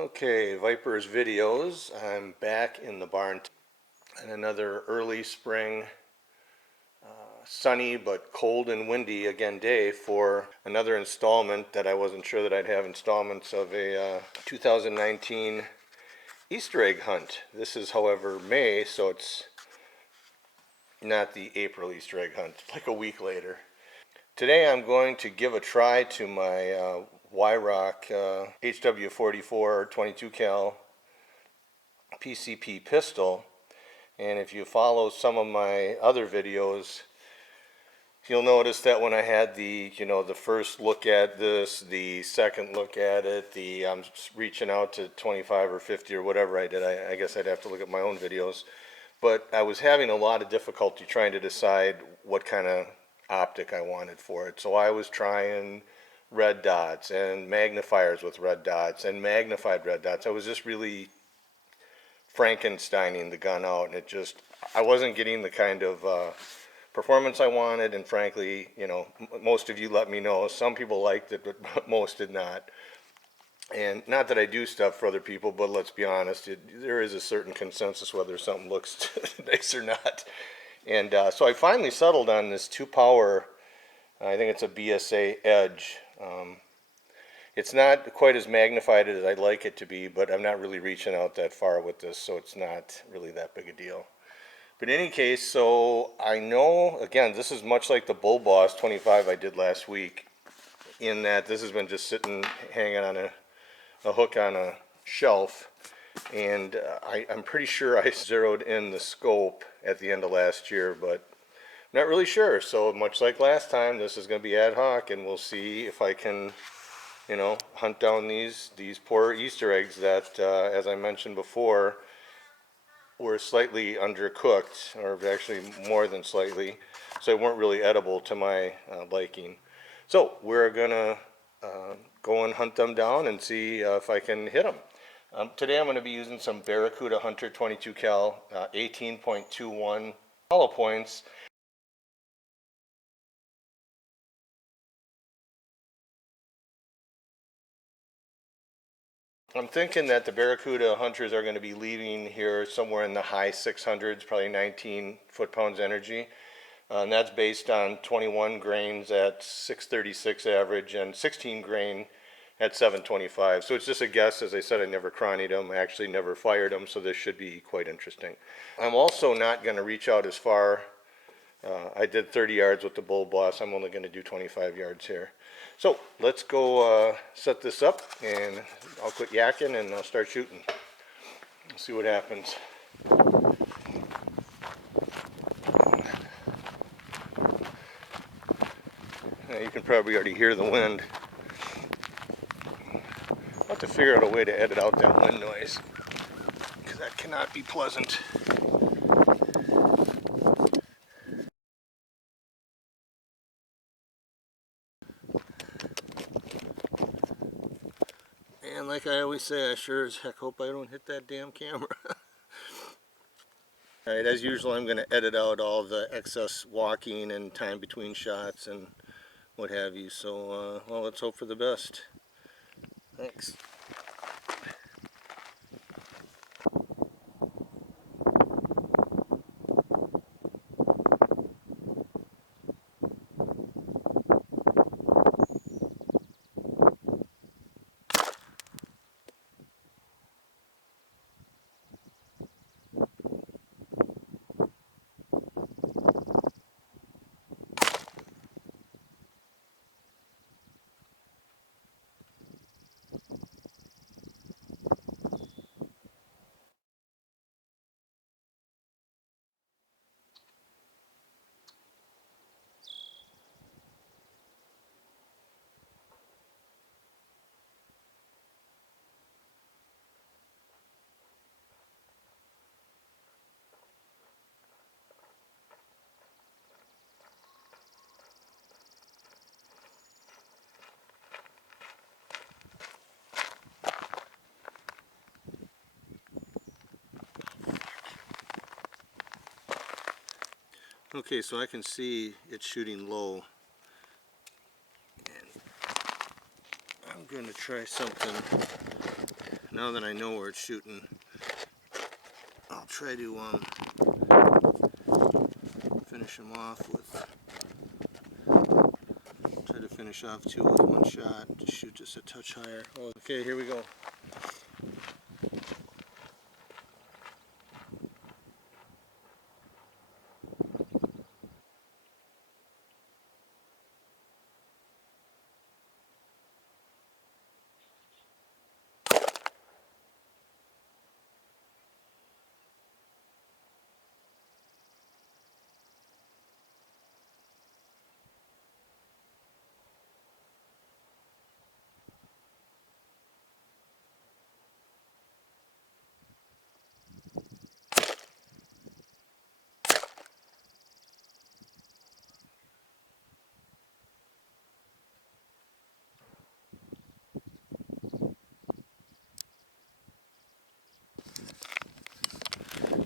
Okay, Vipers videos. I'm back in the barn and another early spring sunny but cold and windy again day for another installment that I wasn't sure that I'd have installments of a 2019 Easter egg hunt. This is, however, May, so it's not the April Easter egg hunt, like a week later. Today I'm going to give a try to my Weihrauch HW 44 22 cal PCP pistol, and if you follow some of my other videos, you'll notice that when I had the first look at this, the second look at it, I'm reaching out to 25 or 50 or whatever I did. I guess I'd have to look at my own videos, but I was having a lot of difficulty trying to decide what kind of optic I wanted for it. So I was trying red dots and magnifiers with red dots and magnified red dots. I was just really Frankensteining the gun out, and I wasn't getting the kind of performance I wanted, and frankly, most of you let me know. Some people liked it, but most did not. And not that I do stuff for other people, but let's be honest, there is a certain consensus whether something looks nice or not. And so I finally settled on this 2-power, I think it's a BSA Edge. It's not quite as magnified as I'd like it to be, but I'm not really reaching out that far with this, so it's not really that big a deal. But in any case, so I know, again, this is much like the BullBoss 25 I did last week, in that this has been just sitting, hanging on a hook on a shelf, and I'm pretty sure I zeroed in the scope at the end of last year, but I'm not really sure. So much like last time, this is going to be ad hoc, and we'll see if I can, hunt down these poor Easter eggs that, as I mentioned before, were slightly undercooked, or actually more than slightly, so they weren't really edible to my liking. So we're gonna go and hunt them down and see if I can hit them. Today I'm going to be using some Baracuda Hunter 22 cal 18.21 hollow points. I'm thinking that the Baracuda Hunters are going to be leaving here somewhere in the high 600s, probably 19 foot-pounds energy. And that's based on 21 grains at 636 average and 16 grain at 725. So it's just a guess. As I said, I never cronied them. I actually never fired them, so this should be quite interesting. I'm also not going to reach out as far. I did 30 yards with the BullBoss. I'm only going to do 25 yards here. So let's go set this up, and I'll quit yakking and I'll start shooting. We'll see what happens. You can probably already hear the wind. I'll have to figure out a way to edit out that wind noise, because that cannot be pleasant. And like I always say, I sure as heck hope I don't hit that damn camera. Alright, as usual, I'm going to edit out all the excess walking and time between shots and what have you. So, well, let's hope for the best. Thanks. Okay, so I can see it's shooting low, and I'm going to try something now that I know where it's shooting, I'll try to finish them off with, try to finish off two with one shot, just shoot just a touch higher. Oh, okay, here we go.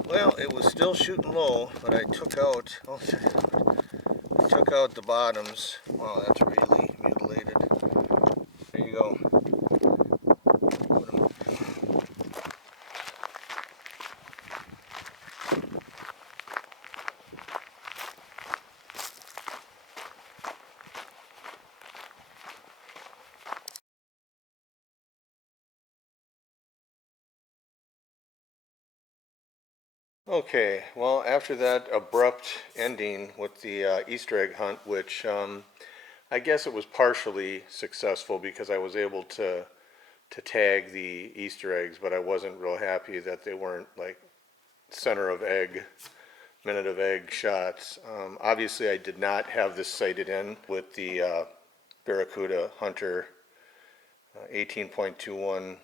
Well, it was still shooting low, but I took out, oh, I took out the bottoms. Wow, that's really mutilated. There you go. Okay, well, after that abrupt ending with the Easter egg hunt, which I guess it was partially successful because I was able to tag the Easter eggs, but I wasn't real happy that they weren't like center of egg, minute of egg shots. Obviously, I did not have this sighted in with the Baracuda Hunter 18.21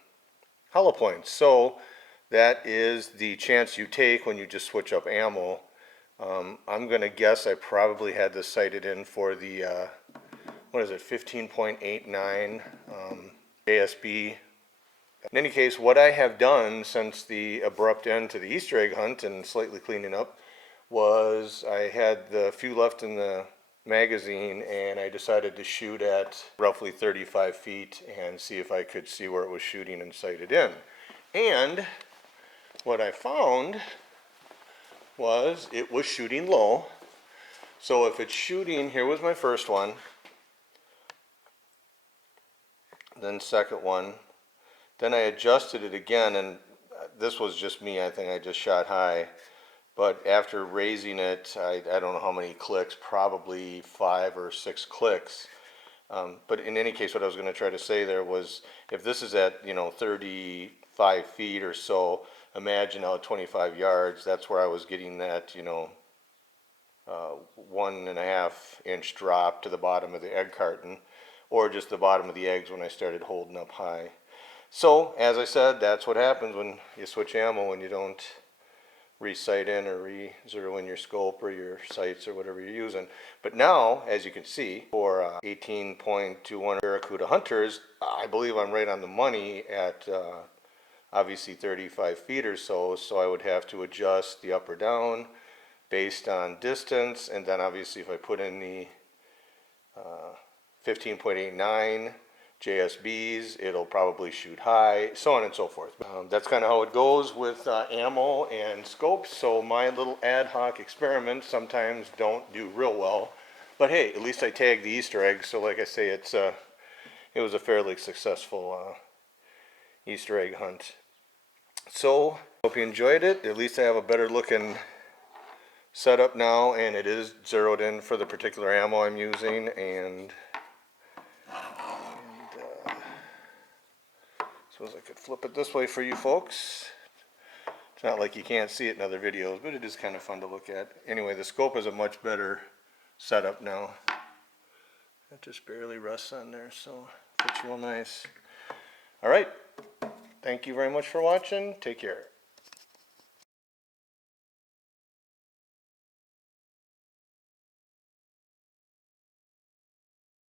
hollow points. So that is the chance you take when you just switch up ammo. I'm going to guess I probably had this sighted in for the, what is it, 15.89 JSB. In any case, what I have done since the abrupt end to the Easter egg hunt and slightly cleaning up was I had the few left in the magazine and I decided to shoot at roughly 35 feet and see if I could see where it was shooting and sighted in. And what I found was it was shooting low. So if it's shooting, here was my first one, then second one, then I adjusted it again, and this was just me, I think I just shot high, but after raising it, I don't know how many clicks, probably 5 or 6 clicks. But in any case, what I was going to try to say there was, if this is at 35 feet or so, imagine out 25 yards, that's where I was getting that 1.5 inch drop to the bottom of the egg carton, or just the bottom of the eggs when I started holding up high. So as I said, that's what happens when you switch ammo, when you don't re-sight in or re-zero in your scope or your sights or whatever you're using. But now, as you can see, for 18.21 Baracuda Hunters, I believe I'm right on the money at obviously 35 feet or so, so I would have to adjust the up or down based on distance, and then obviously if I put in the 15.89 JSBs, it'll probably shoot high, so on and so forth. That's kind of how it goes with ammo and scopes, so my little ad hoc experiments sometimes don't do real well. But hey, at least I tagged the Easter eggs, so like I say, it was a fairly successful Easter egg hunt. So, hope you enjoyed it. At least I have a better looking setup now, and it is zeroed in for the particular ammo I'm using, and suppose I could flip it this way for you folks. It's not like you can't see it in other videos, but it is kind of fun to look at. Anyway, the scope is a much better setup now. It just barely rests on there, so fits real nice. Alright, thank you very much for watching. Take care.